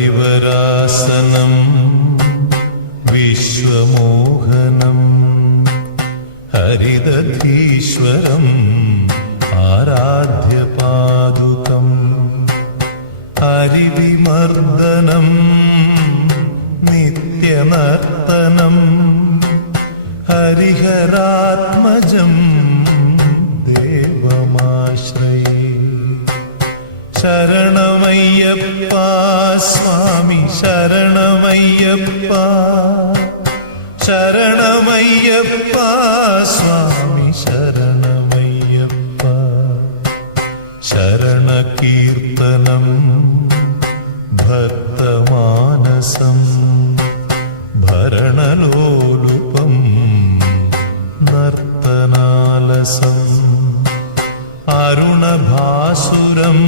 വിശ്വസനം വിശ്വമോഹനം ഹരിതധീശ്വരം ആരാധ്യപാദുകം ഹരിവിമർദ്ദനം നിത്യനർത്തനം ഹരിഹരാത്മജം ശരണമയ്യപ്പ ശരണമയ്യപ്പ സ്വാമി ശരണമയ്യപ്പ. ശരണകീർത്തനം ഭക്തമാനസം ഭരണലോലുപം നർത്തനാലസം അരുണഭാസുരം.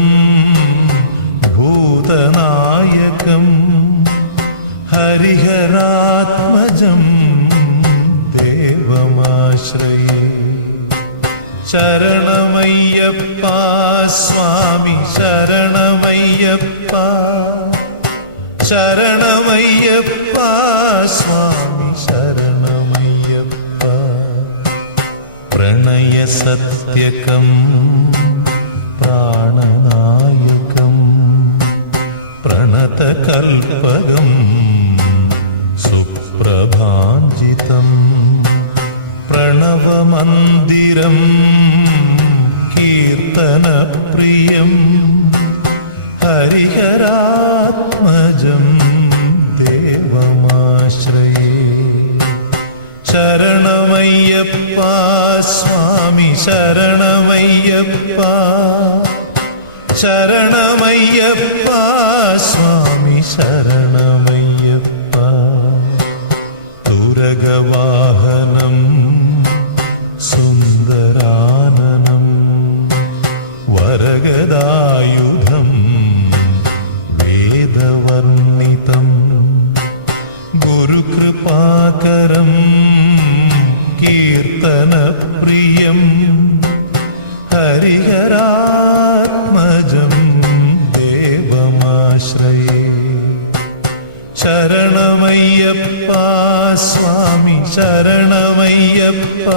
சரணமையப்பா சுவாமி சரணமையப்பா. சரணமையப்பா சுவாமி சரணமையப்பா. பிரணய சத்தியகம் பிராணநாயகம் பிரணத கல்பகம் சுப்பிரபாஞ்சிதம் பிரணவ மந்திரம் കീർത്തനപ്രിയം ഹരിഹരാത്മജം ദേവമാശ്രയേ ശരണമയ്യപ്പ സ്വാമി ശരണമയ്യപ്പ ശരണമയ്യപ്പ സ്വാമി ശരണമയ്യപ്പ തുരകവാഹനം ശരണമയ്യപ്പ സ്വാമി ശരണമയ്യപ്പ.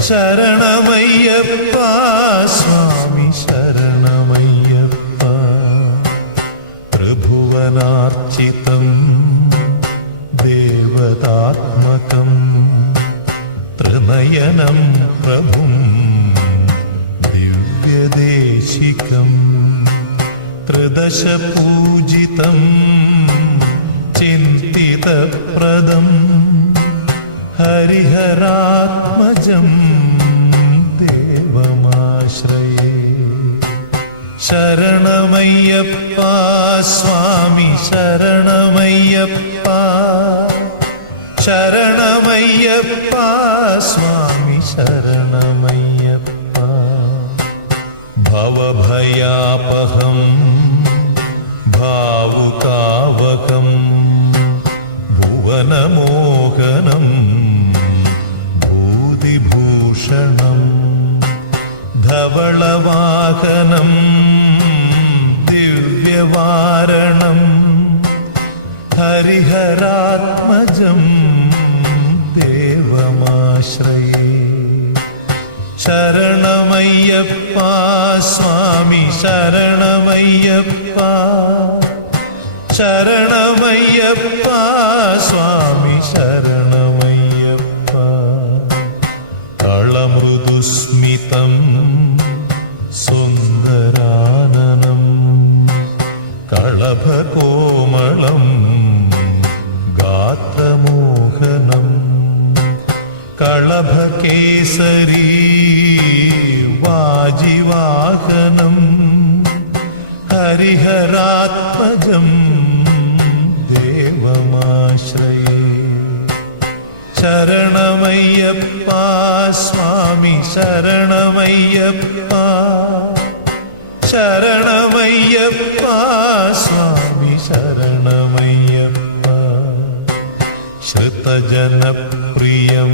ശരണമയ്യപ്പ സ്വാമി ശരണമയ്യപ്പ. ത്രിഭുവനാർച്ചിതം ദേവതാത്മകം ത്രിനയനം പ്രഭും ദിവ്യദേശികം ത്രിദശപൂജിതം. ചിന്തിതപ്രദം शरात्मजं देवमाश्रये। शरण्यप्पा स्वामी शरण्यप्पा शरण्यप्पा स्वामी शरणमय्यप्पा। भवभयापहम् ധവളവാഹനം ദിവ്യവാരണം ഹരിഹരാത്മജം ദേവമാശ്രയേ. ശരണമയ്യപ്പ സ്വാമി ശരണമയ്യപ്പ ശരണമയ്യപ്പ कोमलं गात्रमोहनम् कळभकेसरी वाजिवाहनम् हरिहरात्मजम् देवमाश्रये। शरणमय्यप्पा स्वामी शरणमय्यप्पा। ശരണമയ്യപ്പ സ്വാമി ശരണമയ്യപ്പ. ശ്രുതജനപ്രിയം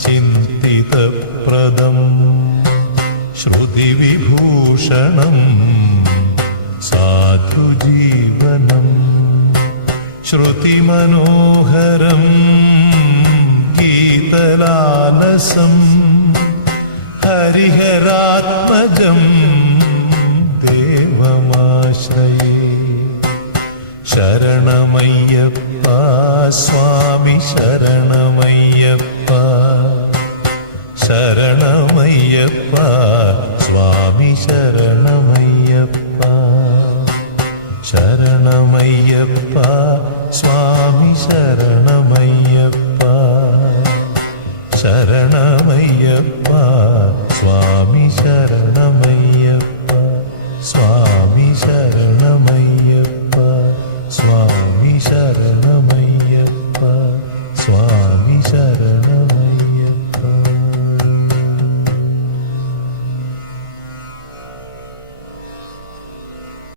ചിന്തിതപ്രദം. ശ്രുതിവിഭൂഷണം സാധുജീവനം. ശ്രുതിമനോഹരം ഗീതലാലസം ഹരിഹരാത്മജം देवमाश्रये शरणमय्यप्पा स्वामि शरणमय्यप्पा शरणमय्यप्पा स्वामि शरणमय्यप्पा शरणमय्यप्पा स्वामि शरणमय्यप्पा शरणमय्यप्पा